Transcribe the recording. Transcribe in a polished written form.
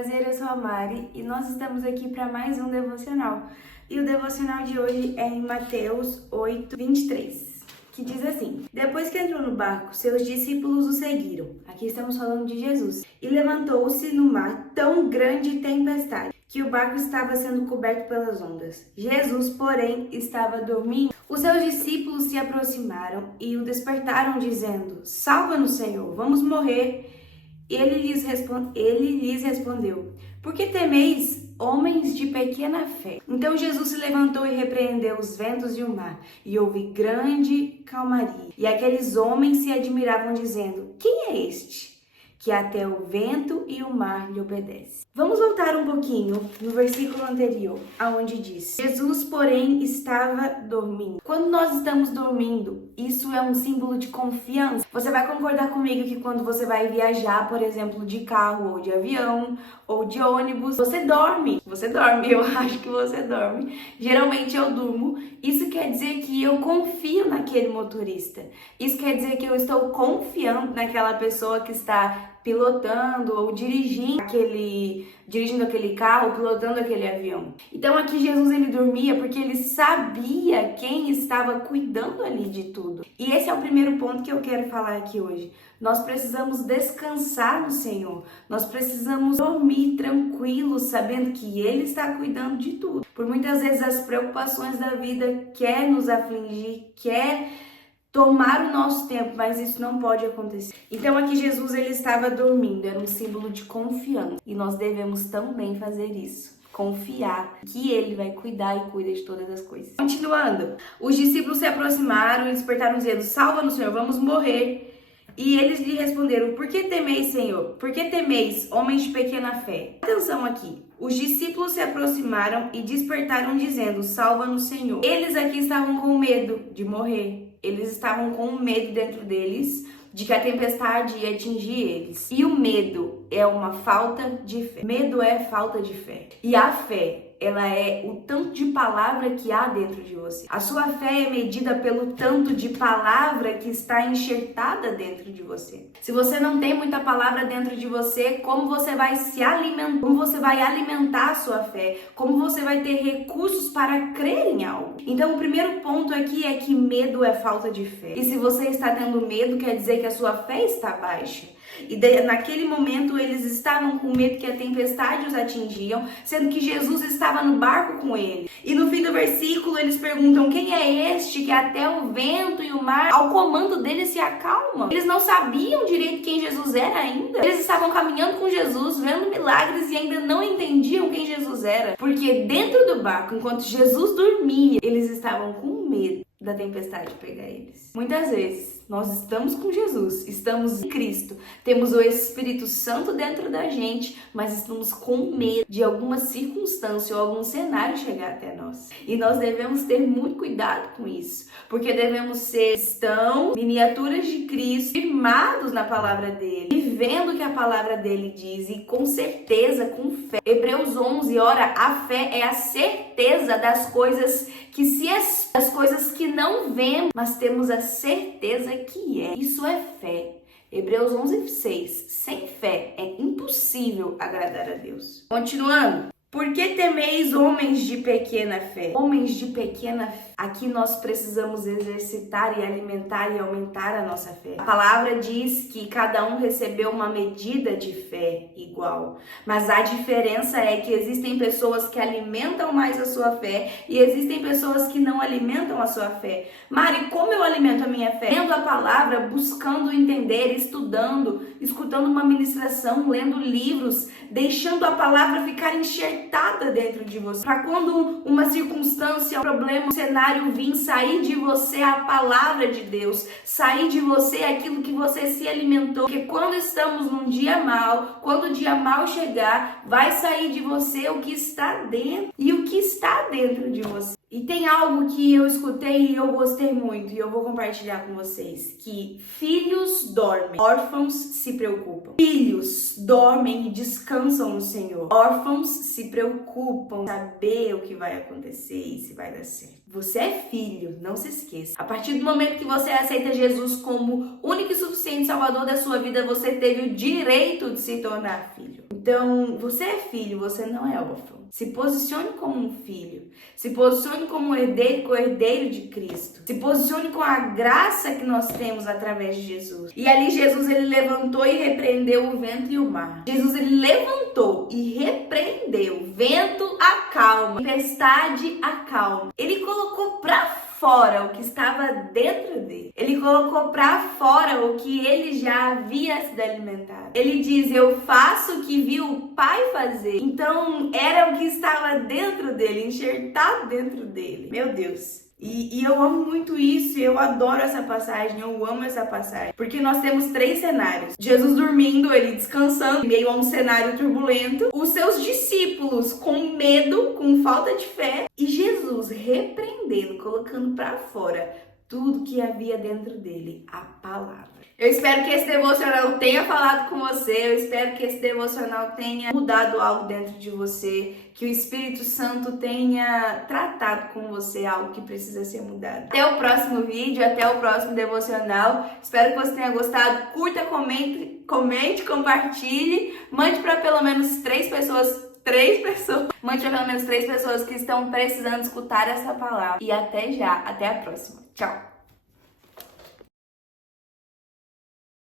prazer, eu sou a Mari e nós estamos aqui para mais um devocional. E o devocional de hoje é em Mateus 8:23, que diz assim: Depois que entrou no barco, seus discípulos o seguiram. Aqui estamos falando de Jesus. E levantou-se no mar tão grande tempestade que o barco estava sendo coberto pelas ondas. Jesus, porém, estava dormindo. Os seus discípulos se aproximaram e o despertaram, dizendo: Salva-nos, Senhor, vamos morrer. Ele lhes respondeu: Por que temeis, homens de pequena fé? Então Jesus se levantou e repreendeu os ventos e o mar, e houve grande calmaria. E aqueles homens se admiravam, dizendo: Quem é este, que até o vento e o mar lhe obedecem? Vamos voltar um pouquinho no versículo anterior, aonde diz: Jesus, porém, estava dormindo. Quando nós estamos dormindo, isso é um símbolo de confiança. Você vai concordar comigo que quando você vai viajar, por exemplo, de carro ou de avião ou de ônibus, você dorme. Você dorme, eu acho que você dorme. Geralmente eu durmo. Isso quer dizer que eu confio naquele motorista. Isso quer dizer que eu estou confiando naquela pessoa que está pilotando ou dirigindo aquele carro, pilotando aquele avião. Então aqui Jesus ele dormia porque ele sabia quem estava cuidando ali de tudo. E esse é o primeiro ponto que eu quero falar aqui hoje. Nós precisamos descansar no Senhor. Nós precisamos dormir tranquilos, sabendo que Ele está cuidando de tudo. Por muitas vezes as preocupações da vida quer nos afligir, quer tomar o nosso tempo, mas isso não pode acontecer. Então aqui Jesus ele estava dormindo, era um símbolo de confiança. E nós devemos também fazer isso. Confiar que Ele vai cuidar e cuida de todas as coisas. Continuando, os discípulos se aproximaram e despertaram dizendo: Salva-nos, Senhor, vamos morrer. E eles lhe responderam: Por que temeis, Senhor? Por que temeis, homens de pequena fé? Atenção aqui. Os discípulos se aproximaram e despertaram dizendo: Salva-nos, Senhor. Eles aqui estavam com medo de morrer. Eles estavam com medo dentro deles de que a tempestade ia atingir eles. E o medo é uma falta de fé. Medo é falta de fé. E a fé, ela é o tanto de palavra que há dentro de você. A sua fé é medida pelo tanto de palavra que está enxertada dentro de você. Se você não tem muita palavra dentro de você, como você vai se alimentar? Como você vai alimentar a sua fé? Como você vai ter recursos para crer em algo? Então, o primeiro ponto aqui é que medo é falta de fé. E se você está tendo medo, quer dizer que a sua fé está baixa. E naquele momento eles estavam com medo que a tempestade os atingiam, sendo que Jesus estava no barco com eles. E no fim do versículo eles perguntam: Quem é este que até o vento e o mar ao comando dele se acalmam? Eles não sabiam direito quem Jesus era ainda. Eles estavam caminhando com Jesus, vendo milagres e ainda não entendiam quem Jesus era. Porque dentro do barco, enquanto Jesus dormia, eles estavam com medo da tempestade pegar eles. Muitas vezes nós estamos com Jesus, estamos em Cristo, temos o Espírito Santo dentro da gente, mas estamos com medo de alguma circunstância ou algum cenário chegar até nós. E nós devemos ter muito cuidado com isso, porque devemos ser miniaturas de Cristo, firmados na palavra dele, vivendo o que a palavra dele diz e com certeza, com fé. Hebreus 11, ora, a fé é a certeza das coisas das coisas que não vemos, mas temos a certeza que é. Isso é fé. Hebreus 11:6. Sem fé é impossível agradar a Deus. Continuando. Por que temeis, homens de pequena fé? Homens de pequena fé. Aqui nós precisamos exercitar e alimentar e aumentar a nossa fé. A palavra diz que cada um recebeu uma medida de fé igual. Mas a diferença é que existem pessoas que alimentam mais a sua fé e existem pessoas que não alimentam a sua fé. Mari, como eu alimento a minha fé? Lendo a palavra, buscando entender, estudando, escutando uma ministração, lendo livros, deixando a palavra ficar enxertada dentro de você. Para quando uma circunstância, um problema, um cenário vir, sair de você a palavra de Deus, sair de você aquilo que você se alimentou. Porque quando estamos num dia mau, quando o dia mau chegar, vai sair de você o que está dentro. E o que está dentro de você. E tem algo que eu escutei e eu gostei muito e eu vou compartilhar com vocês, que filhos dormem, órfãos se preocupam. Filhos dormem e descansam no Senhor. Órfãos se preocupam em saber o que vai acontecer e se vai dar certo. Você é filho, não se esqueça. A partir do momento que você aceita Jesus como único e suficiente Salvador da sua vida, você teve o direito de se tornar filho. Então, você é filho, você não é órfão. Se posicione como um filho. Se posicione como um herdeiro, co-herdeiro de Cristo. Se posicione com a graça que nós temos através de Jesus. E ali Jesus, ele levantou e repreendeu o vento e o mar. Jesus, ele levantou e repreendeu. Vento acalma, tempestade acalma. Ele colocou pra fora o que estava dentro dele. Ele colocou pra fora o que ele já havia sido alimentado. Ele diz, eu faço o que vi o Pai fazer. Então, era o que estava dentro dele, enxertado dentro dele. Meu Deus. E eu amo muito isso, eu adoro essa passagem, eu amo essa passagem. Porque nós temos 3 cenários. Jesus dormindo, ele descansando, em meio a um cenário turbulento. Os seus discípulos com medo, com falta de fé. E Jesus repreendendo, colocando pra fora tudo que havia dentro dele, a palavra. Eu espero que esse devocional tenha falado com você, eu espero que esse devocional tenha mudado algo dentro de você, que o Espírito Santo tenha tratado com você algo que precisa ser mudado. Até o próximo vídeo, até o próximo devocional. Espero que você tenha gostado. Curta, comente, compartilhe. Mande para pelo menos 3 pessoas. Mande para pelo menos 3 pessoas que estão precisando escutar essa palavra. E até já, até a próxima. Tchau!